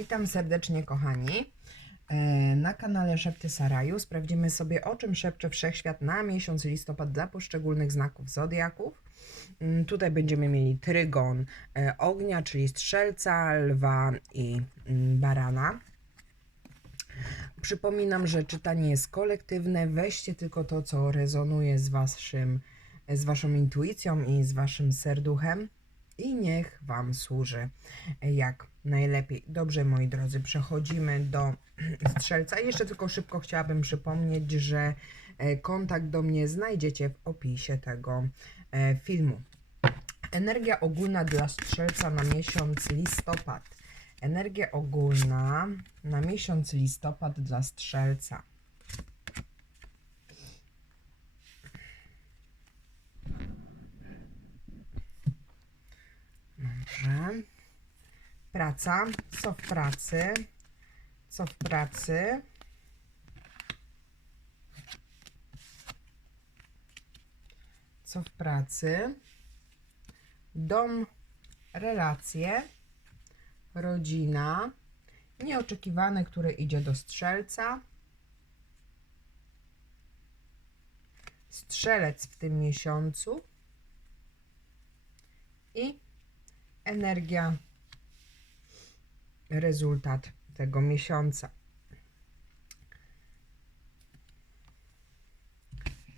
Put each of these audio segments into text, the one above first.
Witam serdecznie, kochani. E, Na kanale Szepty Saraju sprawdzimy sobie, o czym szepcze wszechświat na miesiąc listopad dla poszczególnych znaków zodiaków. Mm, Tutaj będziemy mieli trygon e, ognia, czyli strzelca, lwa i mm, barana. Przypominam, że czytanie jest kolektywne. Weźcie tylko to, co rezonuje z, waszym, z waszą intuicją i z waszym serduchem i niech wam służy jak najlepiej. Dobrze, moi drodzy, przechodzimy do strzelca. Jeszcze tylko szybko chciałabym przypomnieć, że e, kontakt do mnie znajdziecie w opisie tego e, filmu. Energia ogólna dla strzelca na miesiąc listopad. Energia ogólna na miesiąc listopad dla strzelca. Dobrze. Praca. Co w pracy? Co w pracy? Co w pracy? Dom, relacje, rodzina, nieoczekiwane, które idzie do strzelca. Strzelec w tym miesiącu i energia, rezultat tego miesiąca.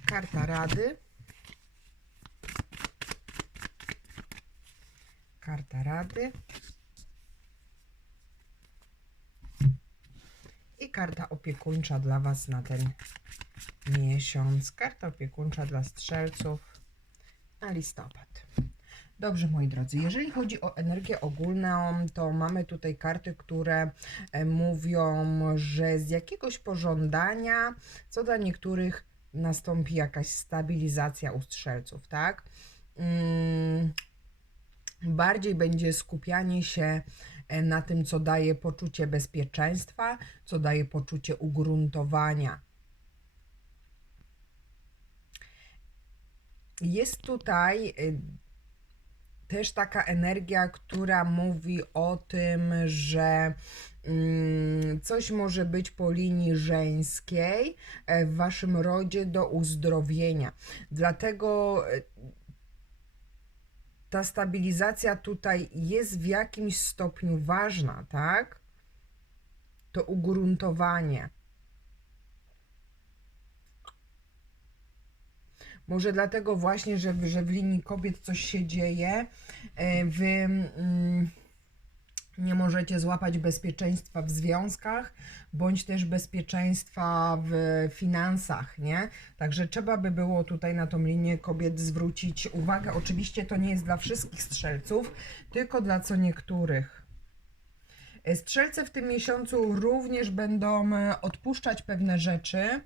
Karta Rady. Karta Rady. I karta opiekuńcza dla Was na ten miesiąc. Karta opiekuńcza dla strzelców na listopad. Dobrze, moi drodzy, jeżeli chodzi o energię ogólną, to mamy tutaj karty, które e, mówią, że z jakiegoś pożądania, co dla niektórych nastąpi jakaś stabilizacja u strzelców, tak? Mm, bardziej będzie skupianie się e, na tym, co daje poczucie bezpieczeństwa, co daje poczucie ugruntowania. Jest tutaj y, też taka energia, która mówi o tym, że mm, coś może być po linii żeńskiej e, w waszym rodzie do uzdrowienia. Dlatego e, ta stabilizacja tutaj jest w jakimś stopniu ważna, tak? To ugruntowanie. Może dlatego właśnie, że, że w linii kobiet coś się dzieje, e, wy mm, nie możecie złapać bezpieczeństwa w związkach, bądź też bezpieczeństwa w finansach, nie? Także trzeba by było tutaj na tą linię kobiet zwrócić uwagę. Oczywiście to nie jest dla wszystkich strzelców, tylko dla co niektórych. E, Strzelce w tym miesiącu również będą e, odpuszczać pewne rzeczy,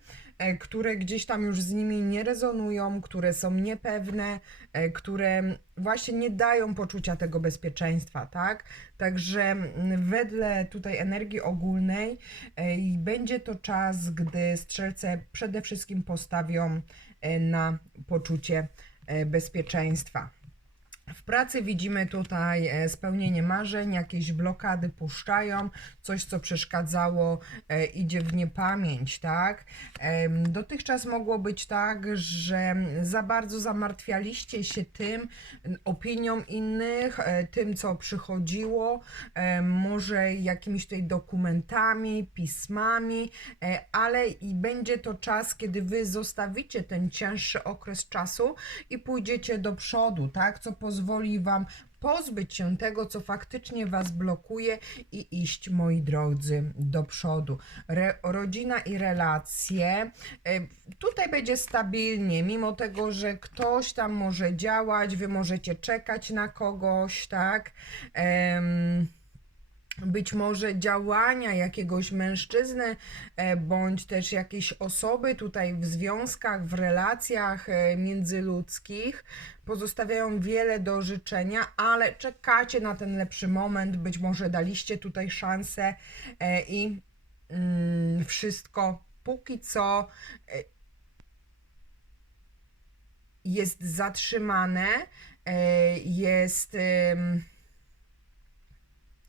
które gdzieś tam już z nimi nie rezonują, które są niepewne, e, które właśnie nie dają poczucia tego bezpieczeństwa, tak? Także wedle tutaj energii ogólnej e, będzie to czas, gdy strzelce przede wszystkim postawią e, na poczucie e, bezpieczeństwa. W pracy widzimy tutaj e, spełnienie marzeń, jakieś blokady puszczają, coś co przeszkadzało e, idzie w niepamięć, tak? Dotychczas mogło być tak, że za bardzo zamartwialiście się tym, opinią innych, e, tym co przychodziło, może jakimiś tutaj dokumentami, pismami, ale i będzie to czas, kiedy wy zostawicie ten cięższy okres czasu i pójdziecie do przodu, tak? Co pozwoli wam pozbyć się tego, co faktycznie was blokuje i iść, moi drodzy, do przodu. Re, rodzina i relacje. e, Tutaj będzie stabilnie, mimo tego, że ktoś tam może działać, wy możecie czekać na kogoś, tak? Być może działania jakiegoś mężczyzny, e, bądź też jakiejś osoby tutaj w związkach, w relacjach e, międzyludzkich pozostawiają wiele do życzenia, ale czekacie na ten lepszy moment, być może daliście tutaj szansę e, i mm, wszystko póki co jest zatrzymane, jest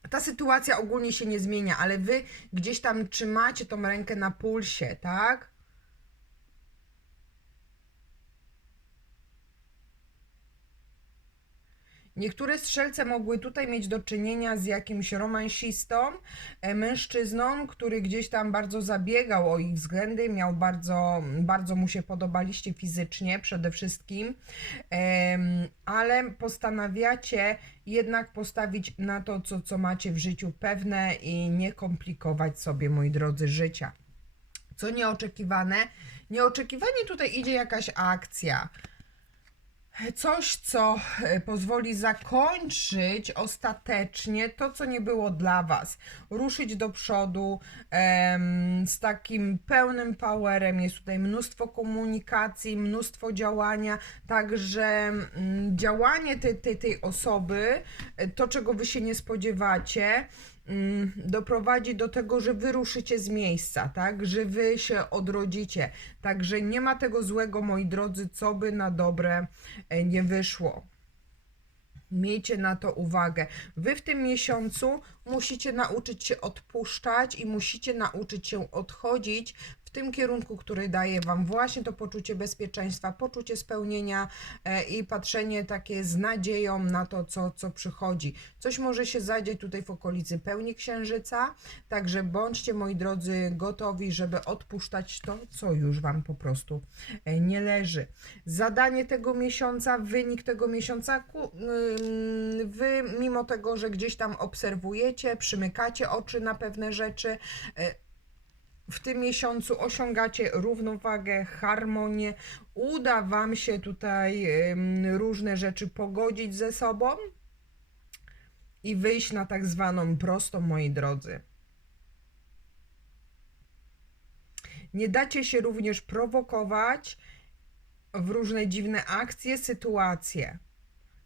ta sytuacja ogólnie się nie zmienia, ale wy gdzieś tam trzymacie tą rękę na pulsie, tak? Niektóre strzelce mogły tutaj mieć do czynienia z jakimś romansistą, e, mężczyzną, który gdzieś tam bardzo zabiegał o ich względy, miał bardzo, bardzo mu się podobaliście fizycznie przede wszystkim, ale postanawiacie jednak postawić na to, co, co macie w życiu pewne i nie komplikować sobie, moi drodzy, życia. Co nieoczekiwane? Nieoczekiwanie tutaj idzie jakaś akcja coś, co e, pozwoli zakończyć ostatecznie to, co nie było dla Was. Ruszyć do przodu em, z takim pełnym powerem. Jest tutaj mnóstwo komunikacji, mnóstwo działania, także mm, działanie tej, tej, tej osoby, e, to czego Wy się nie spodziewacie, doprowadzi do tego, że wy ruszycie z miejsca, tak? Że wy się odrodzicie. Także nie ma tego złego, moi drodzy, co by na dobre e, nie wyszło. Miejcie na to uwagę. Wy w tym miesiącu musicie nauczyć się odpuszczać i musicie nauczyć się odchodzić tym kierunku, który daje Wam właśnie to poczucie bezpieczeństwa, poczucie spełnienia e, i patrzenie takie z nadzieją na to, co, co przychodzi. Coś może się zadzieć tutaj w okolicy pełni księżyca, także bądźcie, moi drodzy, gotowi, żeby odpuszczać to, co już Wam po prostu e, nie leży. Zadanie tego miesiąca, wynik tego miesiąca, ym, Wy, mimo tego, że gdzieś tam obserwujecie, przymykacie oczy na pewne rzeczy, e, w tym miesiącu osiągacie równowagę, harmonię, uda Wam się tutaj różne rzeczy pogodzić ze sobą i wyjść na tak zwaną prostą, moi drodzy. Nie dacie się również prowokować w różne dziwne akcje, sytuacje.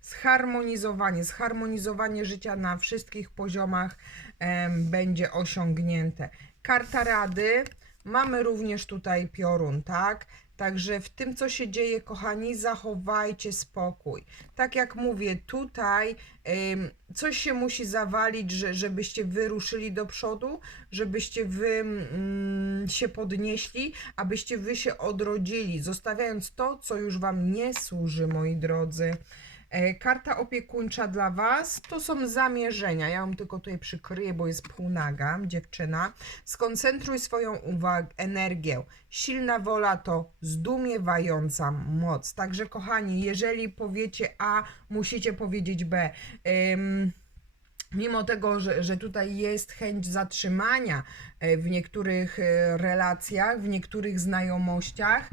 Zharmonizowanie, zharmonizowanie życia na wszystkich poziomach em, będzie osiągnięte. Karta Rady, mamy również tutaj piorun, tak? Także w tym, co się dzieje, kochani, zachowajcie spokój. Tak jak mówię, tutaj coś się musi zawalić, że, żebyście wyruszyli do przodu, żebyście wy mm, się podnieśli, abyście wy się odrodzili, zostawiając to, co już wam nie służy, moi drodzy. E, Karta opiekuńcza dla Was to są zamierzenia. Ja ją tylko tutaj przykryję, bo jest półnaga, dziewczyna. Skoncentruj swoją uwagę, energię. Silna wola to zdumiewająca moc. Także, kochani, jeżeli powiecie A, musicie powiedzieć B. Ym, Mimo tego, że, że tutaj jest chęć zatrzymania e, w niektórych e, relacjach, w niektórych znajomościach,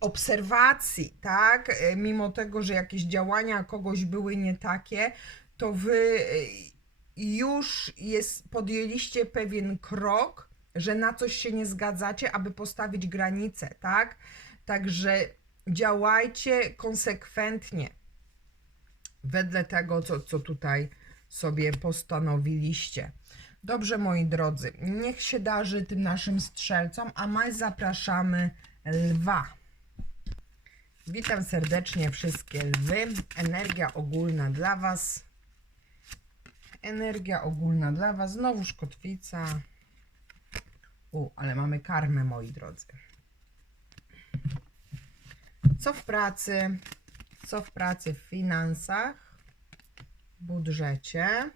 obserwacji, tak? E, Mimo tego, że jakieś działania kogoś były nie takie, to wy e, już jest, podjęliście pewien krok, że na coś się nie zgadzacie, aby postawić granice, tak? Także działajcie konsekwentnie wedle tego, co, co tutaj sobie postanowiliście. Dobrze, moi drodzy, niech się darzy tym naszym strzelcom, a my zapraszamy lwa. Witam serdecznie wszystkie lwy. Energia ogólna dla Was. Energia ogólna dla Was. Znowu kotwica. U, ale mamy karmę, moi drodzy. Co w pracy? Co w pracy, w finansach, budżecie?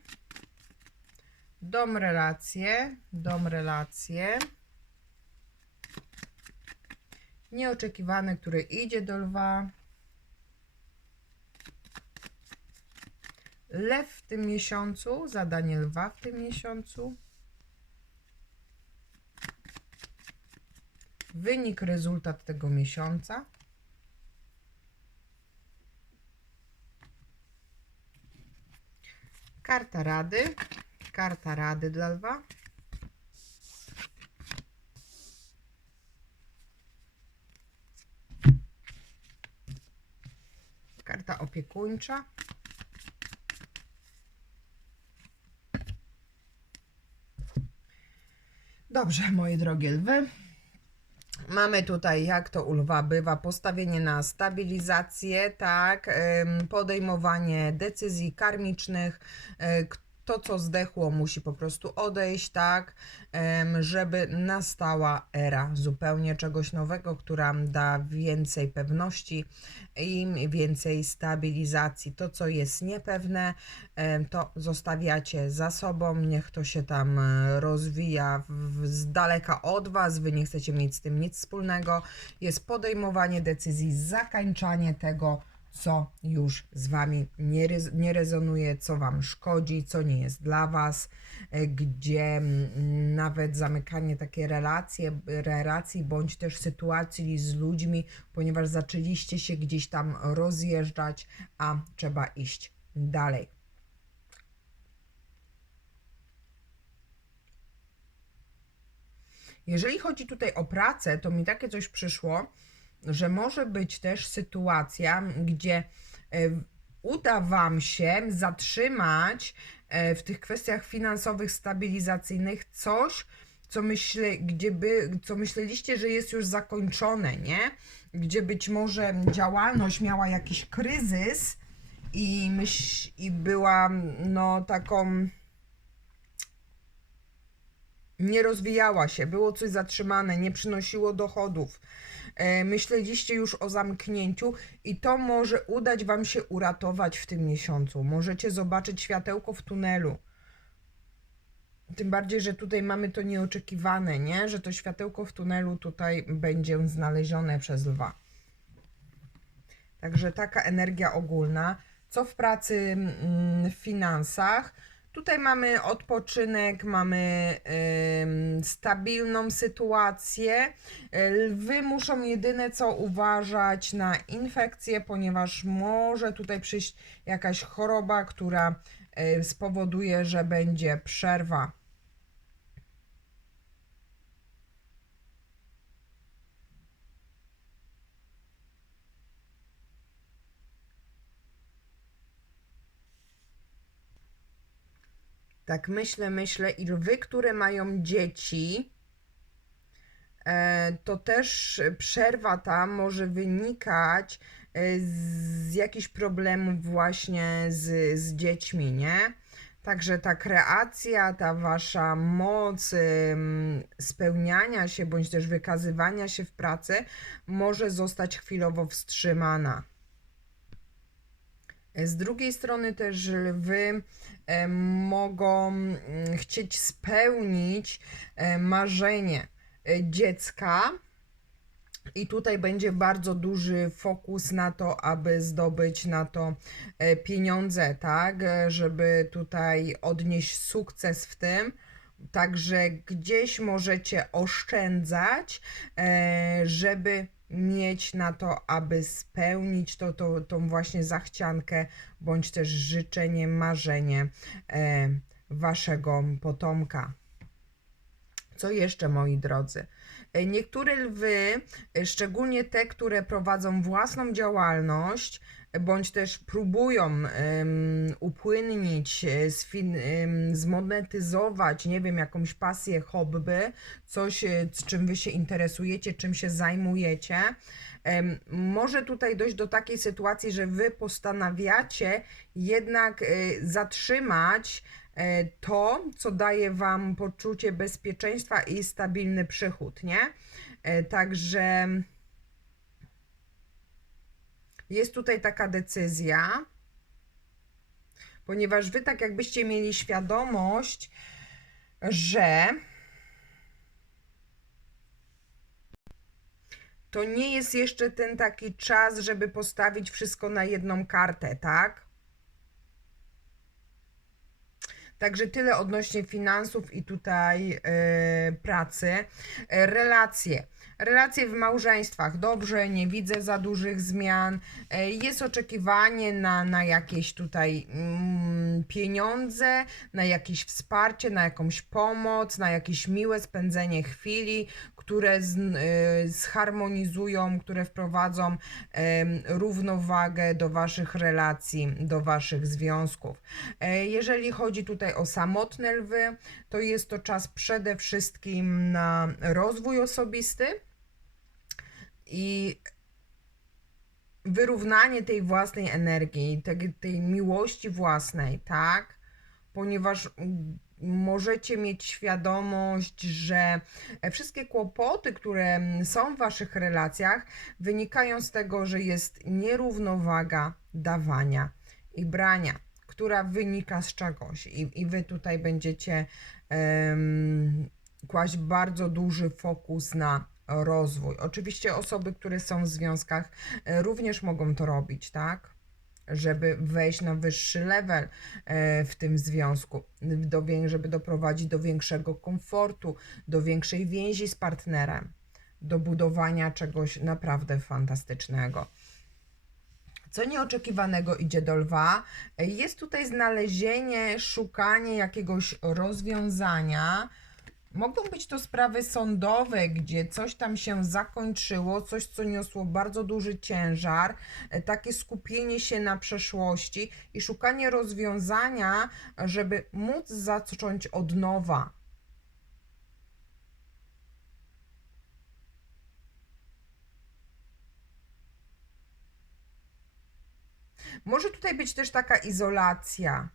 Dom relacje, dom relacje. Nieoczekiwane, który idzie do lwa. Lew w tym miesiącu, zadanie lwa w tym miesiącu. Wynik, rezultat tego miesiąca. Karta rady. Karta rady dla lwa. Karta opiekuńcza. Dobrze, moje drogie lwy. Mamy tutaj, jak to u lwa bywa, postawienie na stabilizację, tak, podejmowanie decyzji karmicznych, e, k- to co zdechło musi po prostu odejść, tak, żeby nastała era zupełnie czegoś nowego, która da więcej pewności i więcej stabilizacji. To co jest niepewne, to zostawiacie za sobą, niech to się tam e, rozwija z daleka od Was, Wy nie chcecie mieć z tym nic wspólnego. Jest podejmowanie decyzji, zakańczanie tego, co już z Wami nie, nie rezonuje, co Wam szkodzi, co nie jest dla Was, e, gdzie nawet zamykanie takie relacje, relacji bądź też sytuacji z ludźmi, ponieważ zaczęliście się gdzieś tam rozjeżdżać, a trzeba iść dalej. Jeżeli chodzi tutaj o pracę, to mi takie coś przyszło, że może być też sytuacja, gdzie e, uda Wam się zatrzymać e, w tych kwestiach finansowych, stabilizacyjnych coś, co, myślę, gdzie by, co myśleliście, że jest już zakończone, nie? Gdzie być może działalność miała jakiś kryzys i, myśl, i była no taką nie rozwijała się, było coś zatrzymane, nie przynosiło dochodów. E, myśleliście już o zamknięciu i to może udać Wam się uratować w tym miesiącu. Możecie zobaczyć światełko w tunelu. Tym bardziej, że tutaj mamy to nieoczekiwane, nie? Że to światełko w tunelu tutaj będzie znalezione przez lwa. Także taka energia ogólna. Co w pracy, mm, w finansach? Tutaj mamy odpoczynek, mamy ym, stabilną sytuację. Lwy muszą jedyne co uważać na infekcje, ponieważ może tutaj przyjść jakaś choroba, która y, spowoduje, że będzie przerwa. Tak myślę, myślę i lwy, które mają dzieci, e, to też przerwa ta może wynikać e, z jakichś problemów właśnie z, z dziećmi, nie? Także ta kreacja, ta wasza moc spełniania się bądź też wykazywania się w pracy może zostać chwilowo wstrzymana. Z drugiej strony też lwy e, mogą mm, chcieć spełnić e, marzenie e, dziecka. I tutaj będzie bardzo duży fokus na to, aby zdobyć na to e, pieniądze, tak? E, Żeby tutaj odnieść sukces w tym. Także gdzieś możecie oszczędzać, e, żeby mieć na to, aby spełnić to, to, tą właśnie zachciankę, bądź też życzenie, marzenie e, waszego potomka. Co jeszcze, moi drodzy? E, Niektóre lwy, e, szczególnie te, które prowadzą własną działalność, bądź też próbują em, upłynnić, e, zmonetyzować, nie wiem, jakąś pasję, hobby, coś, e, czym wy się interesujecie, czym się zajmujecie. Może tutaj dojść do takiej sytuacji, że wy postanawiacie jednak e, zatrzymać to, co daje Wam poczucie bezpieczeństwa i stabilny przychód, nie? Także jest tutaj taka decyzja, ponieważ Wy tak jakbyście mieli świadomość, że to nie jest jeszcze ten taki czas, żeby postawić wszystko na jedną kartę, tak? Także tyle odnośnie finansów i tutaj e, pracy. E, relacje. Relacje w małżeństwach. Dobrze, nie widzę za dużych zmian. E, jest oczekiwanie na, na jakieś tutaj mm, pieniądze, na jakieś wsparcie, na jakąś pomoc, na jakieś miłe spędzenie chwili, które z, e, zharmonizują, które wprowadzą em, równowagę do Waszych relacji, do Waszych związków. E, Jeżeli chodzi tutaj o samotne lwy, to jest to czas przede wszystkim na rozwój osobisty, I wyrównanie tej własnej energii, tej, tej miłości własnej, tak? Ponieważ możecie mieć świadomość, że wszystkie kłopoty, które są w waszych relacjach, wynikają z tego, że jest nierównowaga dawania i brania, która wynika z czegoś. I, i wy tutaj będziecie em, kłaść bardzo duży fokus na rozwój. Oczywiście osoby, które są w związkach, e, również mogą to robić, tak? Żeby wejść na wyższy level e, w tym związku, żeby doprowadzić do większego komfortu, do większej więzi z partnerem, do budowania czegoś naprawdę fantastycznego. Co nieoczekiwanego idzie do lwa, e, jest tutaj znalezienie, szukanie jakiegoś rozwiązania, Mogą być to sprawy sądowe, gdzie coś tam się zakończyło, coś, co niosło bardzo duży ciężar, e, takie skupienie się na przeszłości i szukanie rozwiązania, żeby móc zacząć od nowa. Może tutaj być też taka izolacja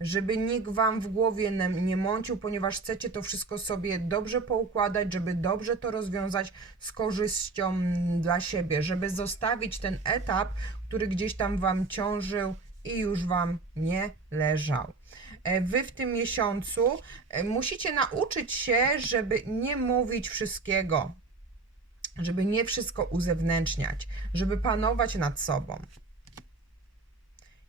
żeby nikt wam w głowie nie mącił, ponieważ chcecie to wszystko sobie dobrze poukładać, żeby dobrze to rozwiązać z korzyścią dla siebie, żeby zostawić ten etap, który gdzieś tam wam ciążył i już wam nie leżał. E, wy w tym miesiącu e, musicie nauczyć się, żeby nie mówić wszystkiego, żeby nie wszystko uzewnętrzniać, żeby panować nad sobą.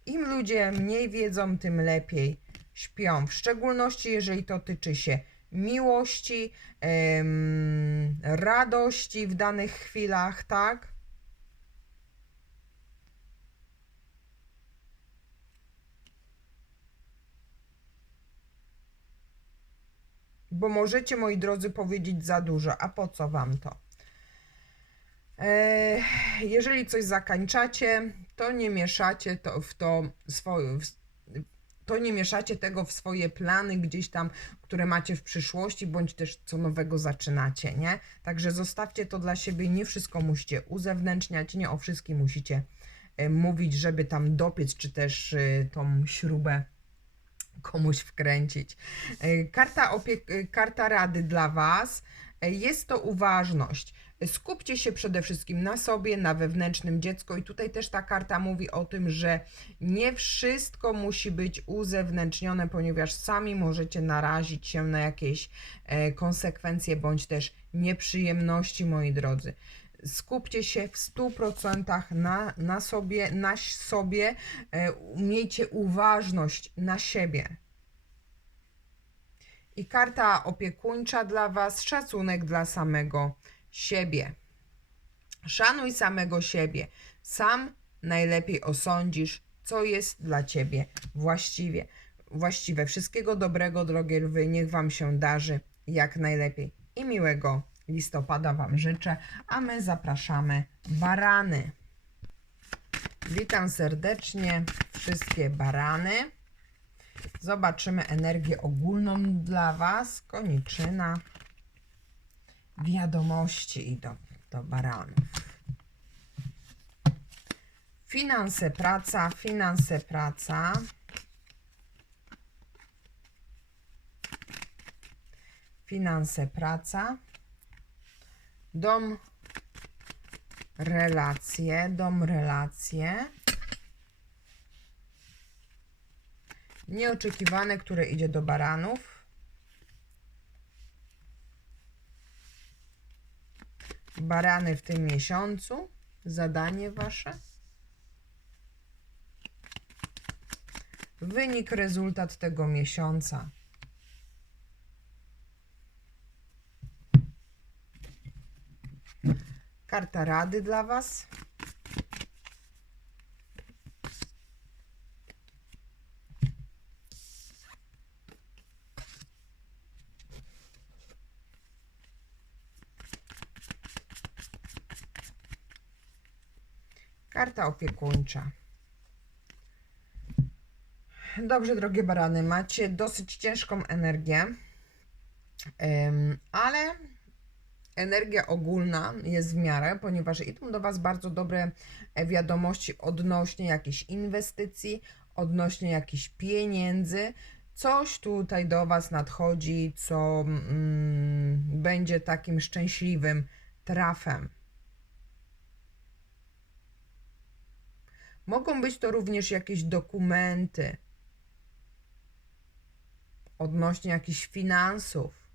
Im ludzie mniej wiedzą, tym lepiej śpią. W szczególności, jeżeli to tyczy się miłości, em, radości w danych chwilach, tak? Bo możecie, moi drodzy, powiedzieć za dużo. A po co wam to? E, jeżeli coś zakańczacie, to nie mieszacie to w to swoje, to nie mieszacie tego w swoje plany gdzieś tam, które macie w przyszłości, bądź też co nowego zaczynacie, nie? Także zostawcie to dla siebie, nie wszystko musicie uzewnętrzniać, nie o wszystkim musicie e, mówić, żeby tam dopiec, czy też e, tą śrubę komuś wkręcić. Karta, opiek- karta rady dla Was jest to uważność. Skupcie się przede wszystkim na sobie, na wewnętrznym dziecku i tutaj też ta karta mówi o tym, że nie wszystko musi być uzewnętrznione, ponieważ sami możecie narazić się na jakieś e, konsekwencje bądź też nieprzyjemności, moi drodzy skupcie się w 100% na, na sobie, na sobie, e, miejcie uważność na siebie. I karta opiekuńcza dla Was, szacunek dla samego siebie. Szanuj samego siebie. Sam najlepiej osądzisz, co jest dla ciebie właściwie. Właściwe. Wszystkiego dobrego, drogie lwy. Niech wam się darzy jak najlepiej. I miłego listopada wam życzę, a my zapraszamy barany. Witam serdecznie wszystkie barany. Zobaczymy energię ogólną dla Was. Koniczyna wiadomości i do, do baranów. Finanse, praca, finanse, praca. Finanse, praca. Dom, relacje, dom, relacje. Nieoczekiwane, które idzie do baranów. barany w tym miesiącu. Zadanie wasze. Wynik, rezultat tego miesiąca. Karta rady dla Was. Karta opiekuńcza. Dobrze, drogie barany, macie dosyć ciężką energię, ale energia ogólna jest w miarę, ponieważ idą do Was bardzo dobre e, wiadomości odnośnie jakichś inwestycji, odnośnie jakichś pieniędzy. Coś tutaj do Was nadchodzi, co mm, będzie takim szczęśliwym trafem. Mogą być to również jakieś dokumenty odnośnie jakichś finansów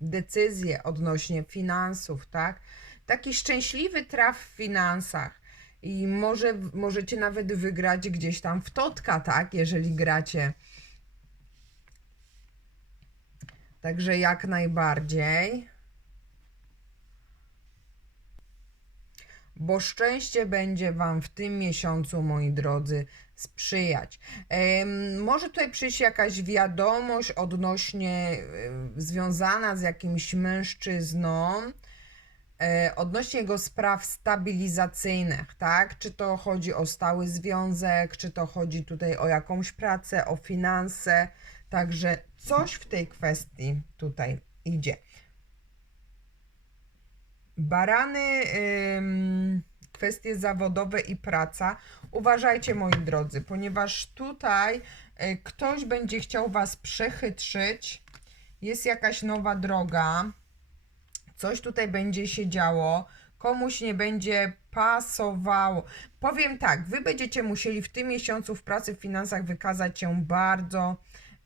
decyzje odnośnie finansów, tak? Taki szczęśliwy traf w finansach. I może możecie nawet wygrać gdzieś tam w totka, tak? Jeżeli gracie. Także jak najbardziej. Bo szczęście będzie Wam w tym miesiącu, moi drodzy, sprzyjać. Może tutaj przyjść jakaś wiadomość odnośnie, y, związana z jakimś mężczyzną, e, odnośnie jego spraw stabilizacyjnych, tak? Czy to chodzi o stały związek, czy to chodzi tutaj o jakąś pracę, o finanse, także coś w tej kwestii tutaj idzie. Barany, kwestie zawodowe i praca. Uważajcie, moi drodzy, ponieważ tutaj y, ktoś będzie chciał Was przechytrzyć. Jest jakaś nowa droga. Coś tutaj będzie się działo. Komuś nie będzie pasowało. Powiem tak, Wy będziecie musieli w tym miesiącu w pracy, w finansach wykazać się bardzo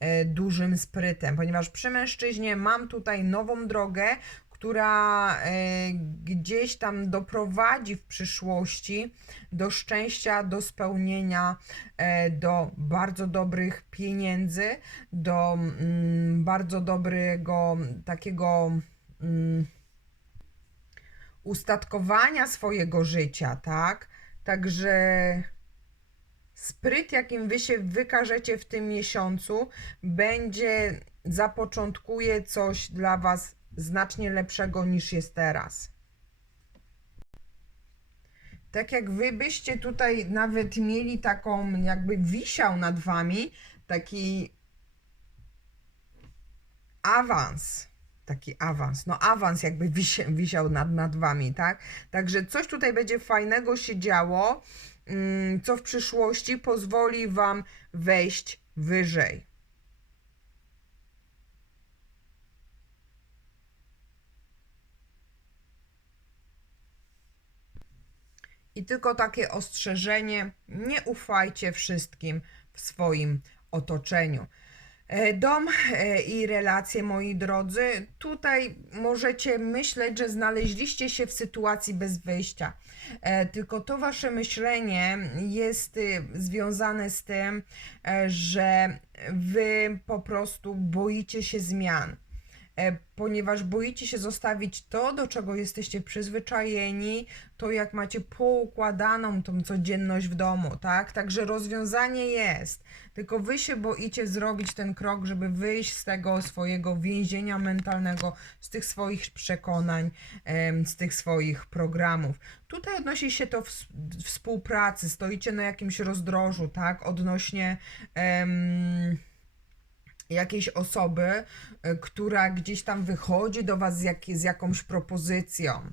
e, dużym sprytem, ponieważ przy mężczyźnie mam tutaj nową drogę, która e, gdzieś tam doprowadzi w przyszłości do szczęścia, do spełnienia, e, do bardzo dobrych pieniędzy, do mm, bardzo dobrego takiego. Mm, ustatkowania swojego życia, tak? Także spryt, jakim wy się wykażecie w tym miesiącu, będzie zapoczątkuje coś dla was znacznie lepszego niż jest teraz. Tak jak wy byście tutaj nawet mieli taką, jakby wisiał nad wami taki awans taki awans. No awans jakby wisi, wisiał nad, nad wami, tak? Także coś tutaj będzie fajnego się działo, mm, co w przyszłości pozwoli wam wejść wyżej. I tylko takie ostrzeżenie: nie ufajcie wszystkim w swoim otoczeniu. E, Dom e, i relacje, moi drodzy. Tutaj możecie myśleć, że znaleźliście się w sytuacji bez wyjścia. E, Tylko to wasze myślenie jest y, związane z tym, że wy po prostu boicie się zmian. E, ponieważ boicie się zostawić to, do czego jesteście przyzwyczajeni, to jak macie poukładaną tą codzienność w domu, tak? Także rozwiązanie jest, tylko wy się boicie zrobić ten krok, żeby wyjść z tego swojego więzienia mentalnego, z tych swoich przekonań, z tych swoich programów. Tutaj odnosi się to w współpracy, stoicie na jakimś rozdrożu, tak? Odnośnie. Em, jakiejś osoby, y, która gdzieś tam wychodzi do Was z, jak, z jakąś propozycją.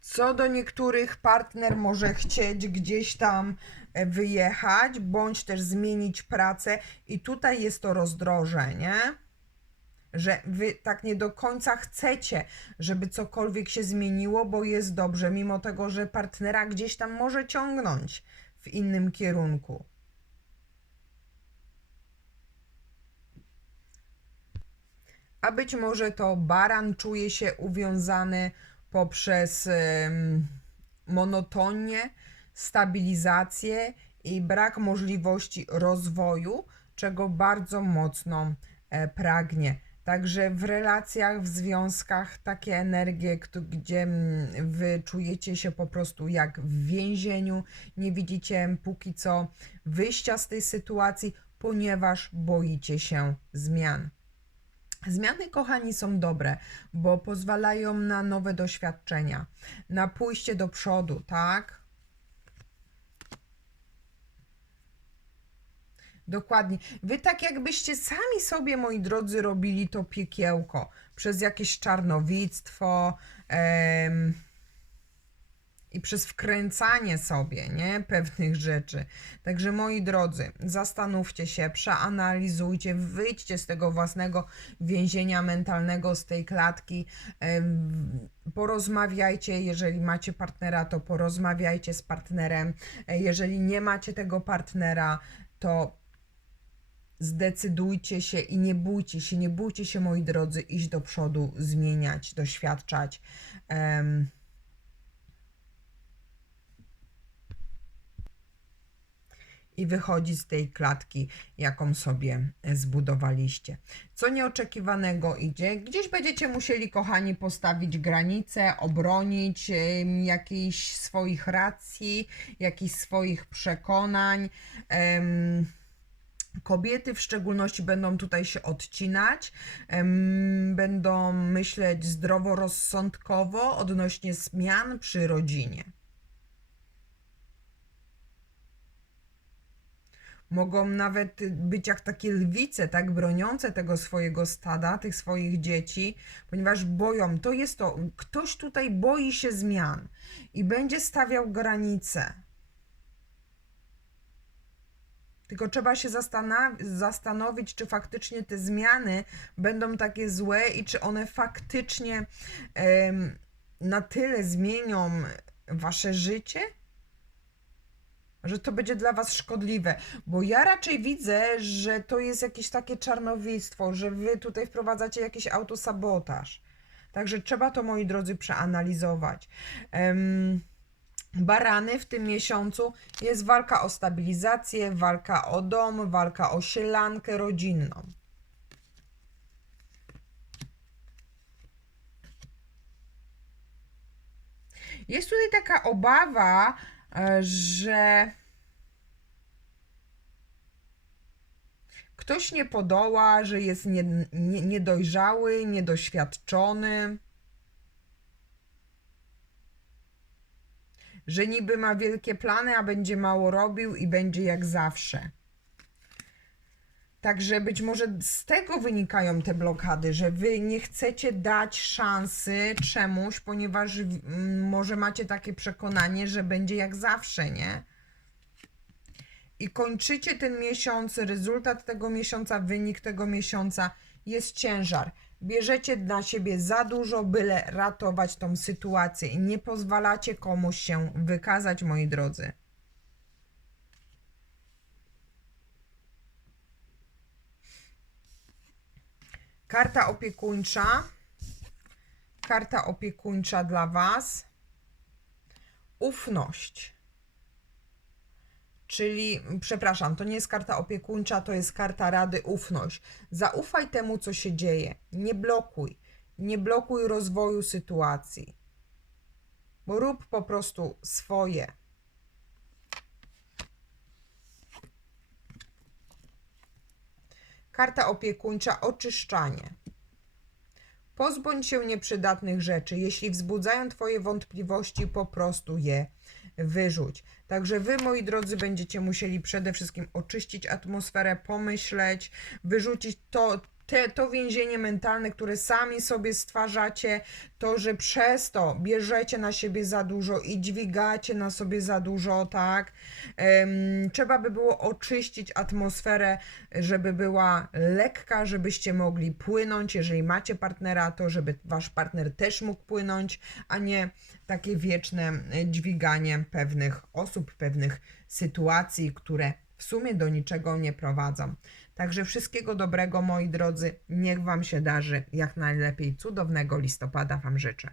Co do niektórych, partner może chcieć gdzieś tam e, wyjechać, bądź też zmienić pracę, i tutaj jest to rozdroże, nie? Że wy tak nie do końca chcecie, żeby cokolwiek się zmieniło, bo jest dobrze, mimo tego, że partnera gdzieś tam może ciągnąć w innym kierunku. A być może to baran czuje się uwiązany poprzez ym, monotonię, stabilizację i brak możliwości rozwoju, czego bardzo mocno e, pragnie. Także w relacjach, w związkach takie energie, gdzie mm, wy czujecie się po prostu jak w więzieniu, nie widzicie póki co wyjścia z tej sytuacji, ponieważ boicie się zmian. Zmiany, kochani, są dobre, bo pozwalają na nowe doświadczenia, na pójście do przodu, tak? Dokładnie. Wy tak jakbyście sami sobie, moi drodzy, robili to piekiełko przez jakieś czarnowictwo em, i przez wkręcanie sobie, nie, pewnych rzeczy. Także moi drodzy, zastanówcie się, przeanalizujcie, wyjdźcie z tego własnego więzienia mentalnego, z tej klatki. em, Porozmawiajcie, jeżeli macie partnera, to porozmawiajcie z partnerem. E, Jeżeli nie macie tego partnera, to zdecydujcie się i nie bójcie się, nie bójcie się, moi drodzy, iść do przodu, zmieniać, doświadczać. Em, i wychodzić z tej klatki, jaką sobie zbudowaliście. Co nieoczekiwanego idzie? Gdzieś będziecie musieli, kochani, postawić granice, obronić jakichś swoich racji, jakichś swoich przekonań. Em, Kobiety w szczególności będą tutaj się odcinać, będą myśleć zdroworozsądkowo odnośnie zmian przy rodzinie. Mogą nawet być jak takie lwice, tak broniące tego swojego stada, tych swoich dzieci, ponieważ boją. To jest to, ktoś tutaj boi się zmian i będzie stawiał granice. Tylko trzeba się zastanowić, czy faktycznie te zmiany będą takie złe i czy one faktycznie na tyle zmienią wasze życie, że to będzie dla was szkodliwe. Bo ja raczej widzę, że to jest jakieś takie czarnowictwo, że wy tutaj wprowadzacie jakiś autosabotaż. Także trzeba to, moi drodzy, przeanalizować. Em, Barany w tym miesiącu jest walka o stabilizację, walka o dom, walka o sielankę rodzinną. Jest tutaj taka obawa, e, że ktoś nie podoła, że jest nie, nie, niedojrzały, niedoświadczony. Że niby ma wielkie plany, a będzie mało robił i będzie jak zawsze. Także być może z tego wynikają te blokady, że wy nie chcecie dać szansy czemuś, ponieważ mm, może macie takie przekonanie, że będzie jak zawsze, nie? I kończycie ten miesiąc, rezultat tego miesiąca, wynik tego miesiąca jest ciężar. Bierzecie na siebie za dużo, byle ratować tą sytuację i nie pozwalacie komuś się wykazać, moi drodzy. Karta opiekuńcza. Karta opiekuńcza dla Was. Ufność. Czyli, przepraszam, to nie jest karta opiekuńcza, to jest karta rady ufność. Zaufaj temu, co się dzieje. Nie blokuj. Nie blokuj rozwoju sytuacji. Bo rób po prostu swoje. Karta opiekuńcza oczyszczanie. Pozbądź się nieprzydatnych rzeczy. Jeśli wzbudzają Twoje wątpliwości, po prostu je wyrzuć. Także Wy, moi drodzy, będziecie musieli przede wszystkim oczyścić atmosferę, pomyśleć, wyrzucić to, te, to więzienie mentalne, które sami sobie stwarzacie, to, że przez to bierzecie na siebie za dużo i dźwigacie na sobie za dużo, tak? Trzeba by było oczyścić atmosferę, żeby była lekka, żebyście mogli płynąć. Jeżeli macie partnera, to żeby wasz partner też mógł płynąć, a nie takie wieczne dźwiganie pewnych osób, pewnych sytuacji, które w sumie do niczego nie prowadzą. Także wszystkiego dobrego, moi drodzy. Niech Wam się darzy jak najlepiej. Cudownego listopada Wam życzę.